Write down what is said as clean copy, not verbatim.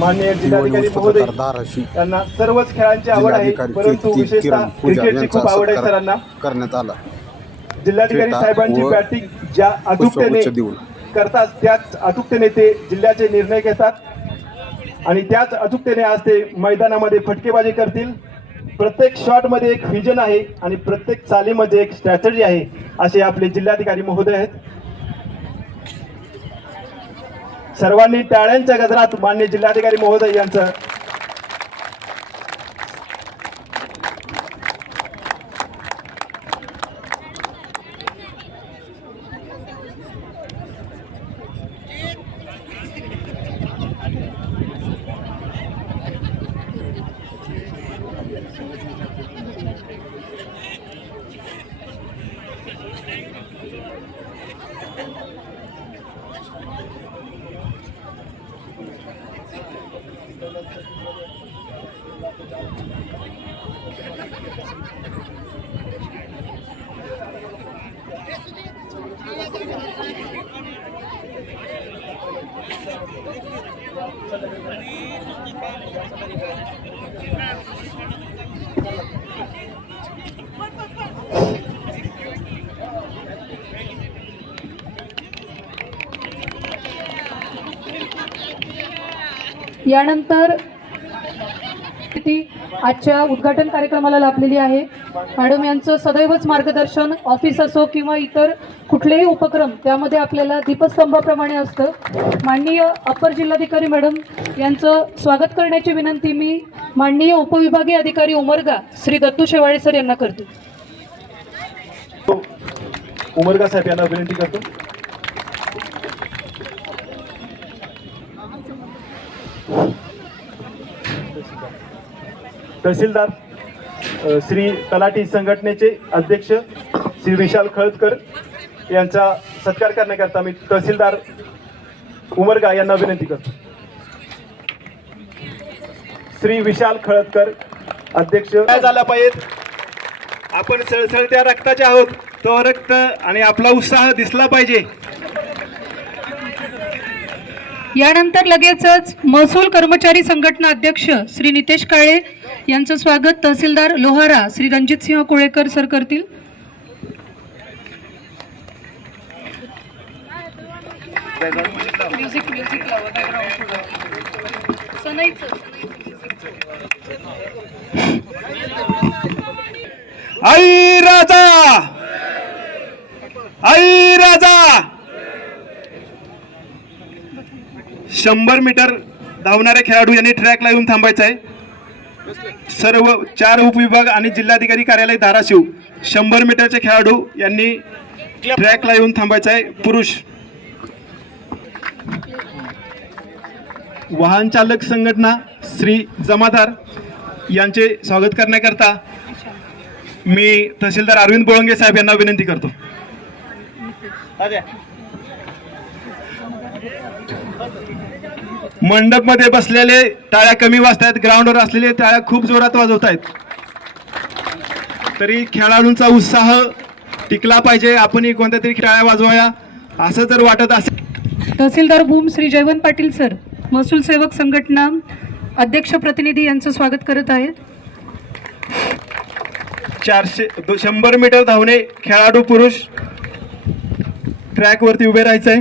माननीय जिल्हाधिकारी महोदय यांना सर्वच खेळांची आवड आहे, परंतु विशेषतः क्रिकेटची खूप आवड आहे सरांना. करण्यात आला. जिल्हाधिकारी साहेबांची बॅटिंग ज्या अचूकतेने करतात त्याच अचूकतेने ते जिल्ह्याचे निर्णय घेतात आणि त्याच अचूकतेने आज ते मैदानामध्ये फटकेबाजी करतील. प्रत्येक शॉटमध्ये एक व्हिजन आहे आणि प्रत्येक चालीमध्ये एक स्ट्रॅटेजी आहे, असे आपले जिल्हाधिकारी महोदय आहेत. सर्वांनी टाळ्यांच्या गजरात माननीय जिल्हाधिकारी महोदय यांचं यानंतर आजच्या उद्घाटन कार्यक्रमाला लाभलेली आहे. मॅडम यांचं सदैवच मार्गदर्शन ऑफिस असो किंवा इतर कुठलेही उपक्रम त्यामध्ये आपल्याला दीपस्तंभाप्रमाणे असतं. माननीय अपर जिल्हाधिकारी मॅडम यांचं स्वागत करण्याची विनंती मी माननीय उपविभागीय अधिकारी उमरगा श्री दत्तू शेवाळे सर यांना करते. उमरगा साहेब यांना विनंती करतो. तहसीलदार श्री तलाठी संघटनेचे अध्यक्ष श्री विशाल खळदकर यांचा सत्कार करण्याकरता मी तहसीलदार उमरगा यांना विनंती करतो. श्री विशाल खळदकर अध्यक्ष. काय झाला पाहिजे, आपण सळसळत्या रक्ताचे आहोत, तो रक्त आणि आपला उत्साह दिसला पाहिजे. यानंतर लगेचच महसूल कर्मचारी संघटना अध्यक्ष श्री नितेश काळे यांचं स्वागत तहसीलदार लोहारा श्री रणजित सिंह कुळेकर सर करतील. आई राजा, आई राजा. 100 मीटर धावणारे खेळाडू यांनी ट्रॅकला येऊन थांबायचं आहे. सर्व 4 उपविभाग आणि जिल्हाधिकारी कार्यालय धाराशिव 100 मीटरचे खेळाडू यांनी ट्रॅकला येऊन थांबायचं आहे. पुरुष वाहन चालक संघटना श्री जमादार यांचे स्वागत करण्याकरता मी तहसीलदार अरविंद बोळंगे साहेब यांना विनंती करतो. मंडप मध्ये बसलेले टाळ्या कमी वाजतायत, ग्राउंडवर असलेले टाळ्या खूप जोरात वाजवत आहेत. तरी खेळाडूंचा उत्साह टिकला पाहिजे, आपणही कोणत्या तरी टाळ्या वाजवाया असं जर वाटत असेल. तहसीलदार भूम श्री जयवंत पाटील सर महसूल सेवक संघटना अध्यक्ष प्रतिनिधी यांचं स्वागत करत आहेत. 100 मीटर धावणे खेळाडू पुरुष ट्रॅक वरती उभे राहायचंय.